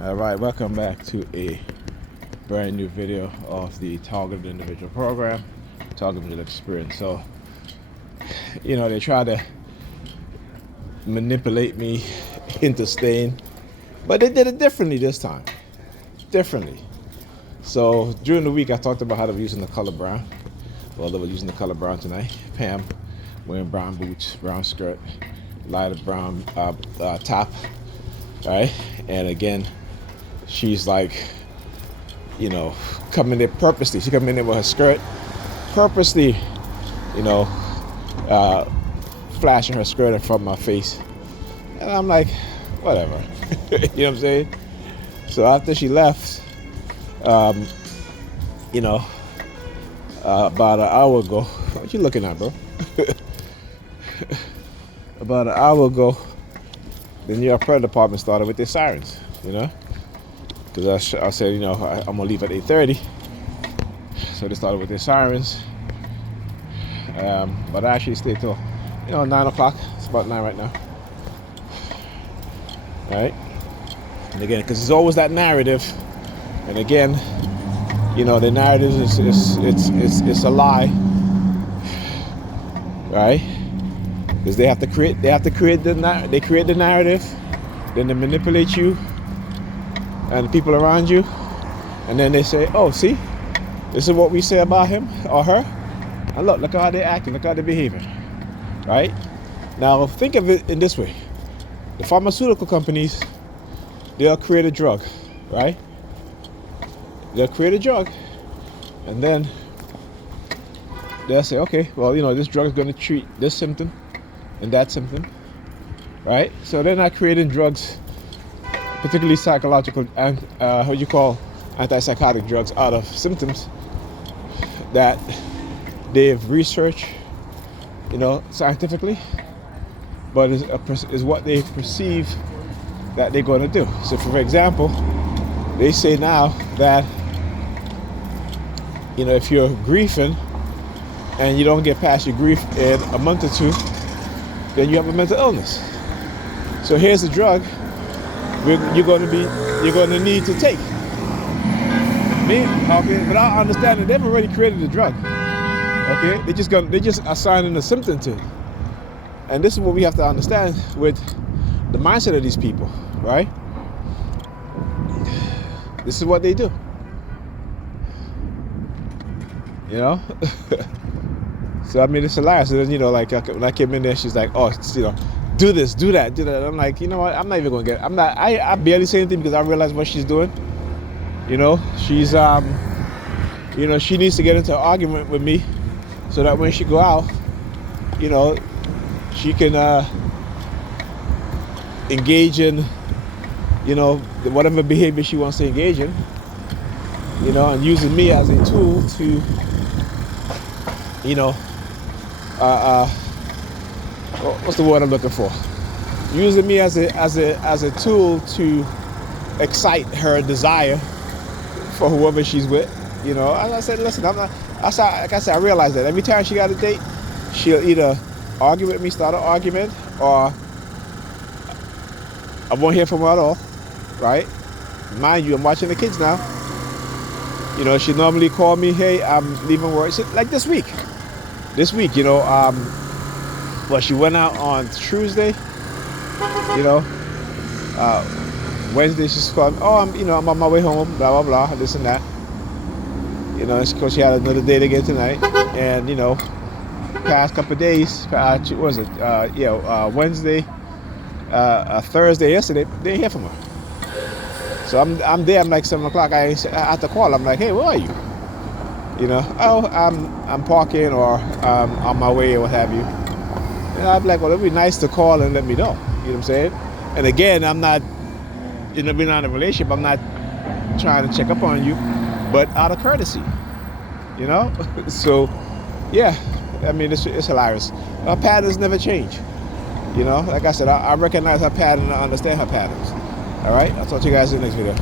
Alright, welcome back to a brand new video of the Targeted Individual Program, Targeted Experience. So, they try to manipulate me into staying, but they did it differently this time. Differently. So, during the week, I talked about how they were using the color brown. Well, they were using the color brown tonight. Pam wearing brown boots, brown skirt, lighter brown top. Alright, and again, she's like, coming there purposely. She coming in there with her skirt, purposely, flashing her skirt in front of my face. And I'm like, whatever. You know what I'm saying? So after she left, about an hour ago, what you looking at, bro? About an hour ago, the New York Fire Department started with their sirens, because I said, I'm gonna leave at 8:30, so they started with their sirens. But I actually stayed till 9 o'clock. It's about 9 right now. All right, and again, because there's always that narrative, and again, the narrative it's a lie, right? Because they create the narrative, then they manipulate you and the people around you, and then they say, oh, see, this is what we say about him or her, and look how they're acting, look how they're behaving, right? Now think of it in this way: the pharmaceutical companies, they'll create a drug, right? They'll create a drug, and then they'll say, okay, well, this drug is going to treat this symptom and that symptom, right? So they're not creating drugs, particularly psychological and antipsychotic drugs, out of symptoms that they've researched, scientifically, but is what they perceive that they're going to do. So, for example, they say now that if you're grieving and you don't get past your grief in a month or two, then you have a mental illness. So here's a drug you're going to need to take. Okay, without understanding, they've already created the drug. Okay, they're just assigning a symptom to it. And this is what we have to understand with the mindset of these people, right? This is what they do. So it's hilarious. And then when I came in there, she's like, "Oh, do this, do that, do that." I'm like, you know what? I'm not even gonna I barely say anything because I realize what she's doing. She's she needs to get into an argument with me so that when she go out, she can engage in whatever behavior she wants to engage in. And using me as a tool to what's the word I'm looking for? Using me as a tool to excite her desire for whoever she's with. I said, listen, like I said, I realized that every time she got a date, she'll either argue with me, start an argument, or I won't hear from her at all, right? Mind you, I'm watching the kids now. She normally call me, hey, I'm leaving work. So, like this week, she went out on Tuesday, Wednesday she's called, oh, I'm on my way home, blah, blah, blah, this and that. Because she had another date again tonight. And, past couple of days, what was it? Wednesday, Thursday, yesterday, they didn't hear from her. So I'm there. I'm like 7 o'clock. I have to call. I'm like, hey, where are you? Oh, I'm parking or on my way or what have you. And I'm like, well, it'd be nice to call and let me know. You know what I'm saying? And again, I'm not, we're not in a relationship. I'm not trying to check up on you, but out of courtesy. So, yeah. It's hilarious. Her patterns never change. Like I said, I recognize her pattern and I understand her patterns. All right, I'll talk to you guys in the next video.